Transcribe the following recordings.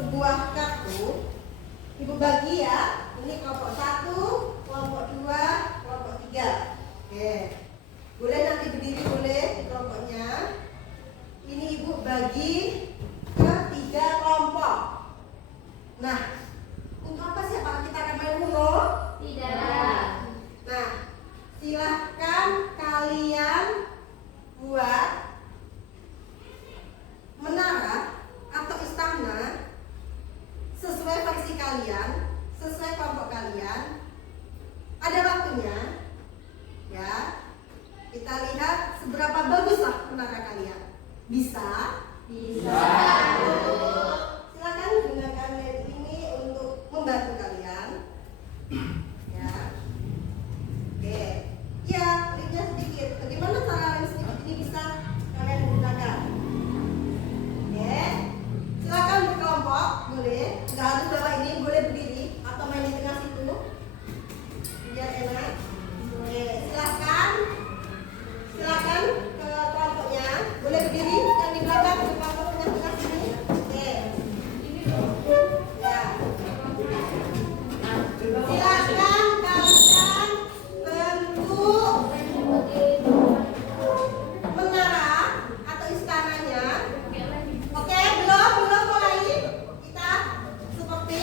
sebuah kartu, Ibu bagi ya. Ini kelompok 1, kelompok 2, kelompok 3. Oke. Boleh nanti berdiri boleh di kelompoknya. Ini Ibu bagi ke 3 kelompok. Nah, untuk apa sih? Apakah kita akan main Uno? Tidak. Nah, silahkan kalian buat menara atau istana sesuai versi kalian, sesuai kelompok kalian. Ada waktunya, ya. Kita lihat seberapa baguslah menara kalian. Bisa? Bisa. Silakan gunakan led ini untuk membantu kalian. Ya. Oke. Ya, kliknya sedikit. Bagaimana cara lem sedikit ini bisa kalian gunakan? Oke. Silakan berkelompok, boleh. Nggak harus bawa ini, boleh berdiri atau main di tengah situ. Biar enak. Oke, silakan. Silakan ke kelompoknya. Boleh berdiri yang di belakang ke kelompok tengah-tengah sini. Oke. Ya. Silakan kalian bentuk menara atau istananya. Oke, belum mulai. Kita seperti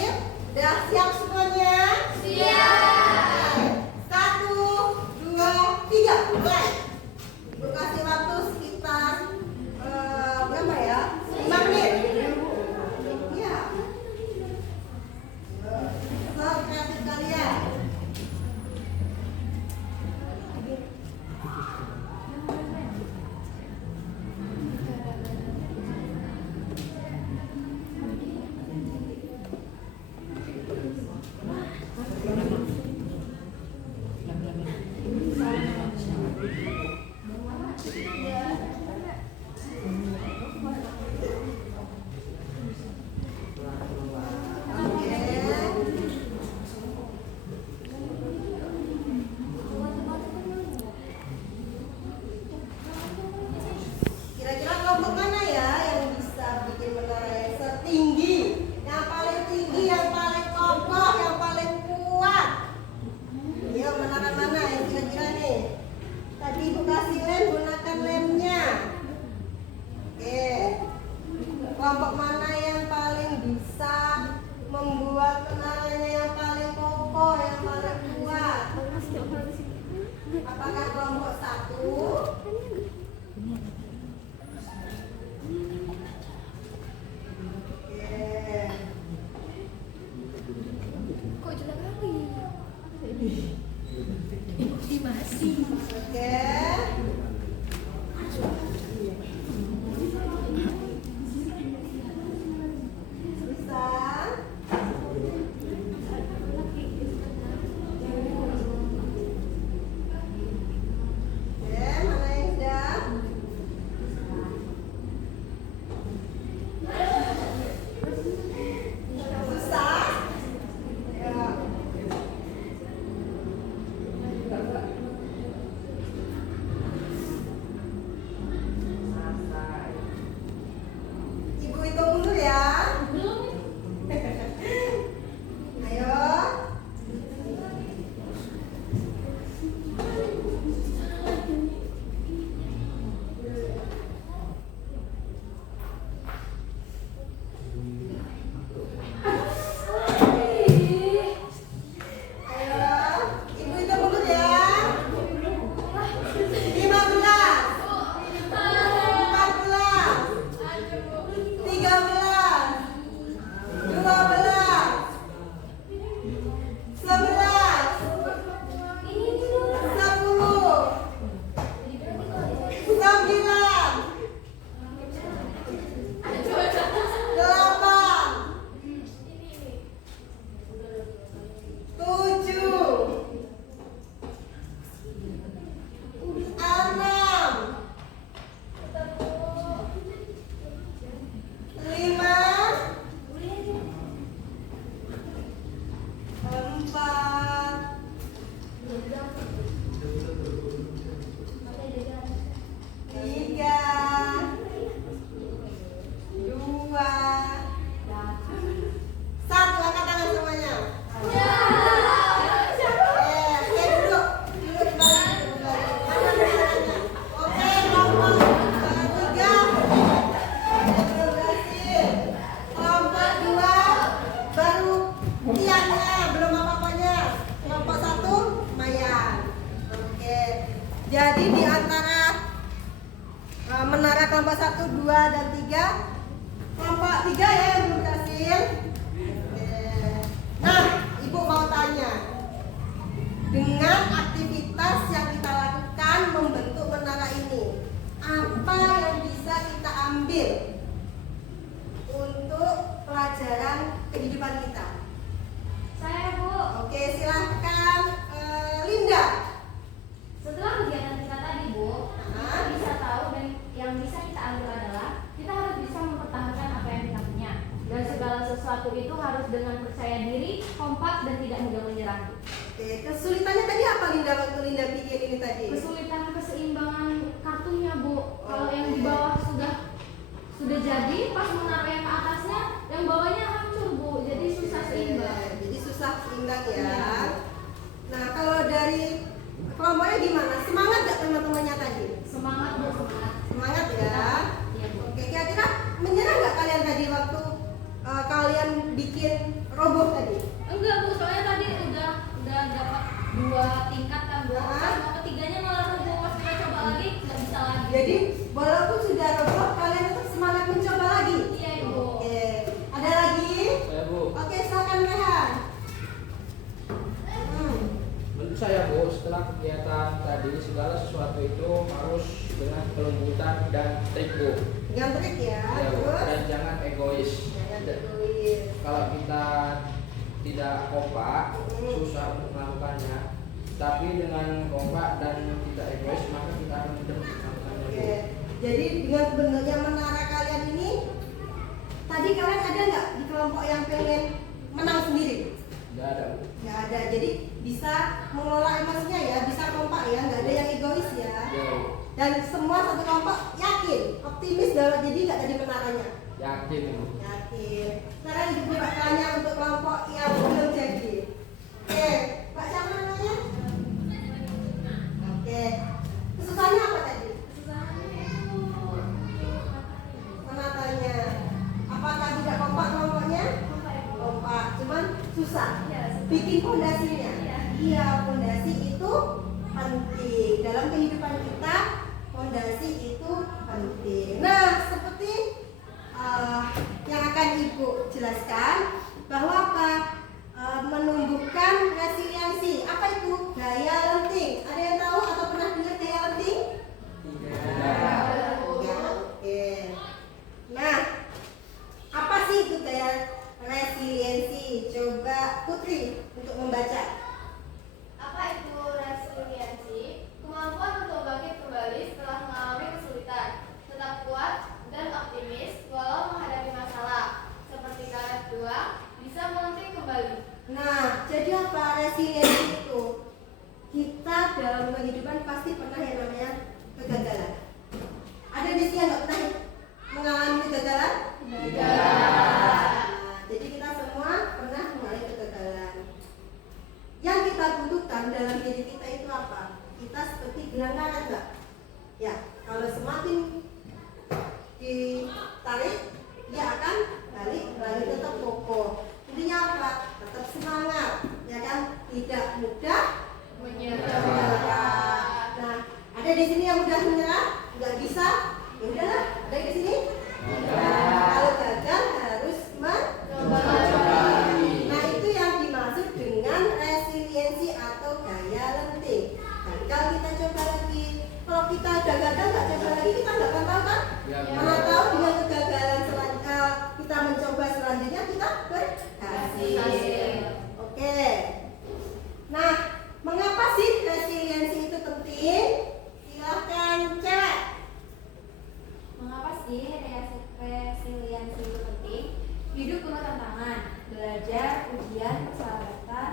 udah siap semuanya? Siap. 1, 2, 3, mulai. Ibu kasih waktu sekitar berapa ya? 5 menit. Iya. Kreatif kalian. Kira-kira kelompok mana ya yang bisa bikin menara yang setinggi, yang paling tinggi, yang paling kokoh, yang paling kuat? Iya, menara mana yang kira-kira nih? Tadi Ibu kasih lem, gunakan lemnya. Oke. Kelompok mana yang paling bisa membuat menaranya yang paling kokoh, yang paling kuat? Apakah kelompok 1? Kok jelas kali? Estimasi. Oke. Bisa. Oke, mana yang sudah? kehidupan kita? Saya, Bu. Oke, silahkan Linda. Setelah kegiatan kita tadi, Bu, kita bisa tahu dan yang bisa kita ambil adalah kita harus bisa mempertahankan apa yang kita punya. Dan segala sesuatu itu harus dengan percaya diri, kompak, dan tidak mudah menyerah. Oke, kesulitannya tadi apa Linda waktu Linda bikin ini tadi? Kesulitan keseimbangan kartunya, Bu. Kalau yang di bawah sudah jadi, pas menaruh yang ke atasnya, yang bawahnya hancur, Bu. Jadi susah seimbang. Jadi susah seimbang ya. Iya. Nah, kalau dari kelompoknya gimana? Semangat gak teman-temannya tadi? Semangat, Bu, semangat. Semangat ya. Iya, Bu. Oke, kira-kira menyerah nggak kalian tadi waktu kalian bikin roboh tadi? Enggak, Bu, soalnya tadi udah dapat 2 tingkat kan, Bu. Pas mau ketiganya malah roboh, pas kita coba lagi nggak bisa lagi. Jadi walaupun sudah roboh, kalian tetap semangat mencoba lagi. Iya, Ibu. Oke, ada lagi? Saya Bu, Oke, silakan Rehan. menurut saya Bu, setelah kegiatan tadi segala sesuatu itu harus dengan kelembutan dan trik Bu. Dengan trik ya, Ya, Bu. terus Dan jangan egois. jangan egois. Kalau kita tidak kompak, susah untuk melakukannya. Tapi dengan kompak dan tidak egois, maka kita akan mudah melakukannya Bu. Oke, jadi dengan bentuknya menara kalian ini, tadi kalian ada nggak di kelompok yang pengen menang sendiri? Tidak ada Bu. Nggak ada, jadi bisa mengelola emosinya ya, bisa kompak ya, nggak ada yang egois ya. Ya Bu. Dan semua satu kelompok yakin, optimis bahwa jadi nggak tadi menaranya. Yakin Bu. Yakin. Sekarang dibuka tanya untuk kelompok yang belum jadi. Oke, Pak siapa namanya? Oke, kesusahannya apa tadi? Menatanya. Apakah tidak kompak kelompoknya? Kompak, cuman susah. Bikin fondasinya. Iya, fondasi itu penting dalam kehidupan kita. Fondasi itu penting. Nah, seperti yang akan Ibu jelaskan bahwa apa? Menumbuhkan resiliensi. Apa itu? Gaya lenting. Ada yang tahu atau pernah dengar gaya lenting? Ya, oke. Nah, apa sih itu gaya resiliensi? Coba Putri untuk membaca. Apa itu resiliensi? Kemampuan untuk bangkit kembali setelah mengalami kesulitan, tetap kuat dan optimis walau menghadapi masalah. Seperti kalian berdua bisa melenting kembali. Nah, jadi apa resiliensi itu? Kita dalam kehidupan pasti pernah yang namanya kegagalan. Ada di sini yang nggak pernah mengalami kegagalan? Nah, jadi kita semua pernah mengalami kegagalan. Yang kita butuhkan dalam diri kita itu apa? Kita seperti gelang karet, Mbak. Ya, kalau semakin ditarik, dia akan balik lagi tetap kokoh. Intinya apa? Tetap semangat, ya kan? Tidak mudah menyerah. Nah, ada di sini yang mudah menyerah, nggak bisa, ya udahlah. Ada di sini. Kalau gagal harus mencoba lagi. Nah, itu yang dimaksud dengan resiliensi atau gaya lenting. Gagal kita coba lagi. Kalau kita udah gagal nggak coba lagi, kita nggak akan tahu kan? Ya, Mana tahu dengan kegagalan selanjutnya kita mencoba selanjutnya kita berhasil. Oke. Nah, mengapa sih resiliensi itu penting? Silahkan cewek. Mengapa sih resiliensi itu penting? Hidup penuh tantangan, belajar, ujian, persahabatan.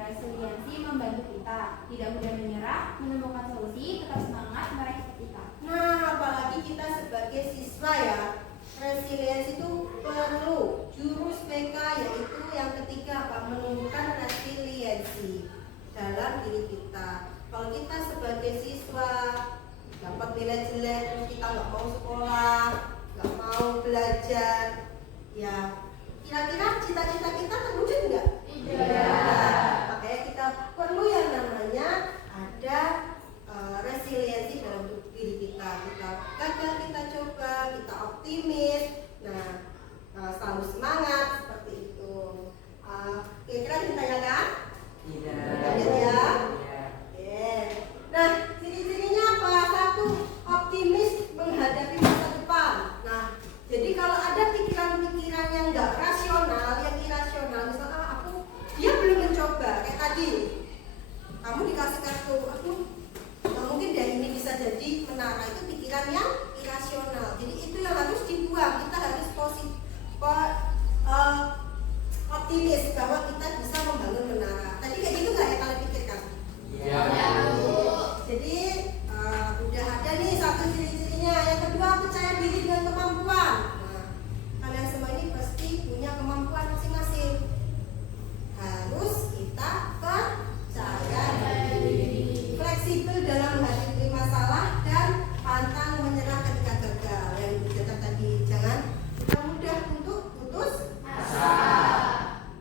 Resiliensi membantu kita tidak mudah menyerah, menemukan solusi, tetap semangat meraih cita-cita. Nah, apalagi kita sebagai siswa ya, resiliensi itu perlu. Jurus PK yaitu yang ketiga apa? Menumbuhkan resiliensi dalam diri kita. Kalau kita sebagai siswa dapat nilai jelek, terus kita nggak mau sekolah, nggak mau belajar, ya kira-kira cita-cita kita terwujud nggak? Makanya kita perlu yang namanya ada resiliensi dalam diri kita. Kita gagal, kita coba, kita optimis. Nah, selalu semangat seperti itu. Kira-kira ditanyakan? Lanjut ya. Oke. Nah, ciri-cirinya apa? Satu, optimis menghadapi masa depan. optimis bahwa kita bisa membangun menara. Tadi kayak gitu nggak ya kalian pikirkan? Ya. Jadi udah ada nih satu ciri-cirinya. Yang kedua, percaya diri dengan kemampuan. Nah, kalian semua ini pasti punya kemampuan masing-masing. Harus kita percaya diri. Fleksibel dalam menghadapi masalah dan pantang menyerah ketika gagal. Yang dicatat tadi, jangan mudah untuk putus asa.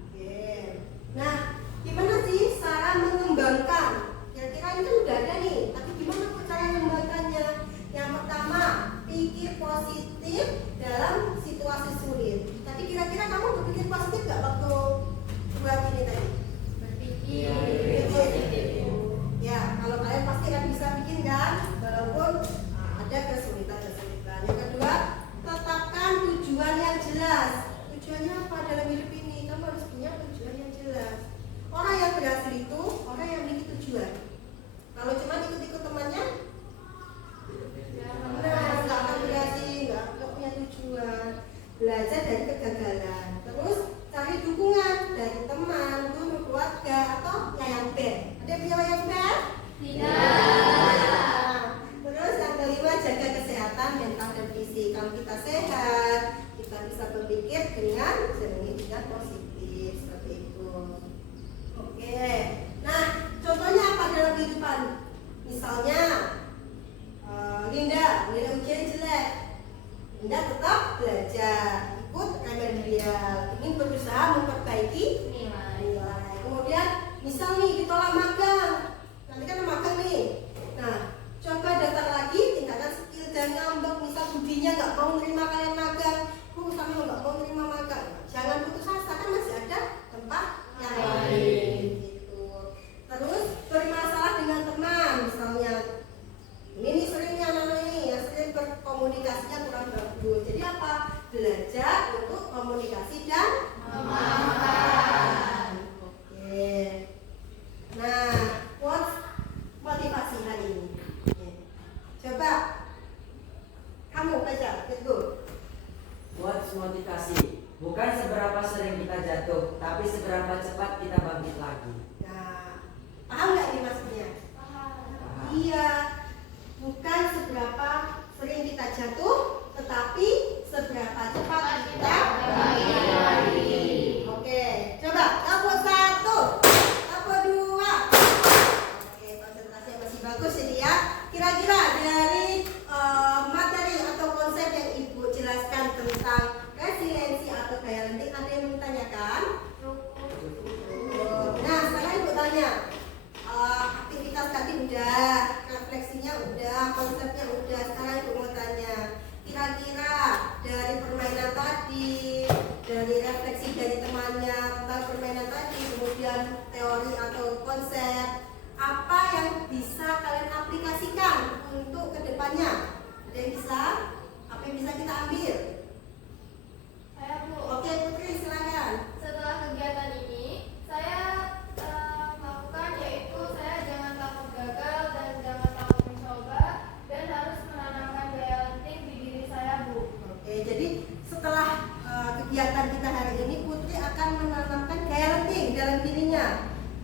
Oke. Nah, gimana sih cara mengembangkan? Kira-kira ini kan udah ada nih, tapi gimana cara mengembangkannya? Yang pertama, pikir positif dalam situasi sulit. Tadi kira-kira kamu berpikir positif nggak waktu buat ini tadi? Berpikir positif. Ya, kalau kalian pasti kan bisa bikin kan, walaupun ada kesulitan-kesulitan. Yang kedua, tetapkan tujuan yang jelas. Tujuannya apa dalam hidup ini? Kamu harus punya tujuan yang jelas. Orang yang berhasil itu orang yang memiliki tujuan. Kalau cuma ikut-ikut temannya, nggak akan berhasil, nggak punya tujuan. Belajar dari kegagalan. Terus cari dukungan dari teman, guru, keluarga, atau yayasan band. Ada yang punya yayasan band? Tidak. Terus yang kelima, jaga kesehatan mental dan fisik. Kalau kita sehat, kita bisa berpikir dengan jernih, dengan positif seperti itu. Oke. Nah, contohnya apa dalam kehidupan? Misalnya, Linda ujian jelek. Linda tetap belajar, ikut remedial, ingin berusaha memperbaiki nilai. Kemudian, misal nih ditolak magang, nanti kan magang nih. Nah, coba daftar lagi, tingkatkan skill dan ngambek. Misal budinya nggak mau nerima kalian magang, sama nggak mau nerima magang. Jangan putus asa, kan masih ada tempat yang lain. Gitu. Terus bermasalah dengan teman, misalnya ini seringnya anak-anak ini yang sering berkomunikasinya kurang bagus. Jadi apa? Belajar untuk komunikasi dan memaafkan. Oke. Nah, quotes motivasi hari ini. Coba kamu baca, Virgo. Quotes motivasi. Bukan seberapa sering kita jatuh, tapi seberapa cepat kita bangkit lagi. Nah, paham nggak ini maksudnya? Iya. Bukan seberapa sering kita jatuh, tetapi seberapa cepat kita bangkit lagi. Oke, coba tapo 1, tapo 2. Oke, konsentrasi masih bagus ini ya. Kira-kira dari materi atau konsep yang Ibu jelaskan tentang resiliensi atau daya lenting, ada yang menanyakan? Nah, sekarang Ibu tanya. Aktivitas tadi udah, refleksinya udah, konsepnya udah. Sekarang Ibu mau tanya, kira-kira dari permainan tadi, dari refleksi dari temannya tentang permainan tadi, kemudian teori atau konsep, apa yang bisa kalian aplikasikan untuk kedepannya? Ada yang bisa? Apa yang bisa kita ambil? Saya Bu. Oke, Putri silakan. Setelah kegiatan ini, saya melakukan yaitu saya jangan takut gagal dan jangan takut mencoba dan harus menanamkan daya lenting di diri saya, Bu. Oke, jadi setelah kegiatan kita hari ini, Putri akan menanamkan daya lenting dalam dirinya.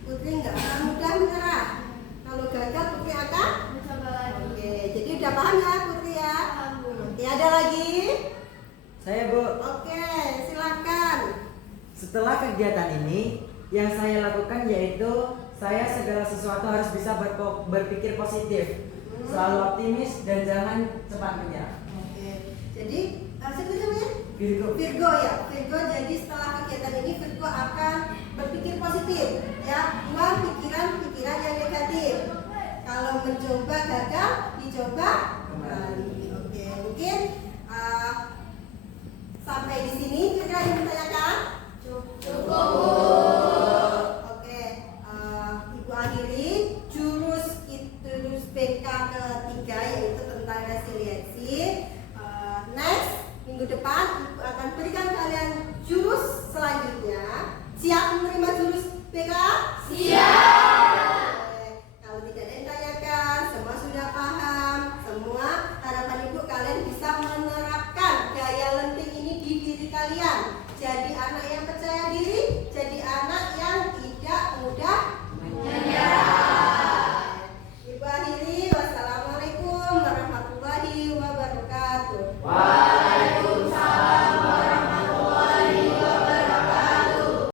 Putri nggak akan mudah menyerah. Kalau gagal, Putri akan Mencoba lagi. Oke, jadi udah paham ya Putri ya? Paham, Bu. Oke, ada lagi? Saya Bu, Oke, silakan. setelah kegiatan ini, yang saya lakukan yaitu saya segala sesuatu harus bisa berpikir positif, selalu optimis dan jangan cepat menyerah. Oke, jadi siapa namanya? Virgo. Virgo ya. Virgo, jadi setelah kegiatan ini Virgo akan berpikir positif ya, buang pikiran-pikiran yang negatif. Kalau mencoba gagal, dicoba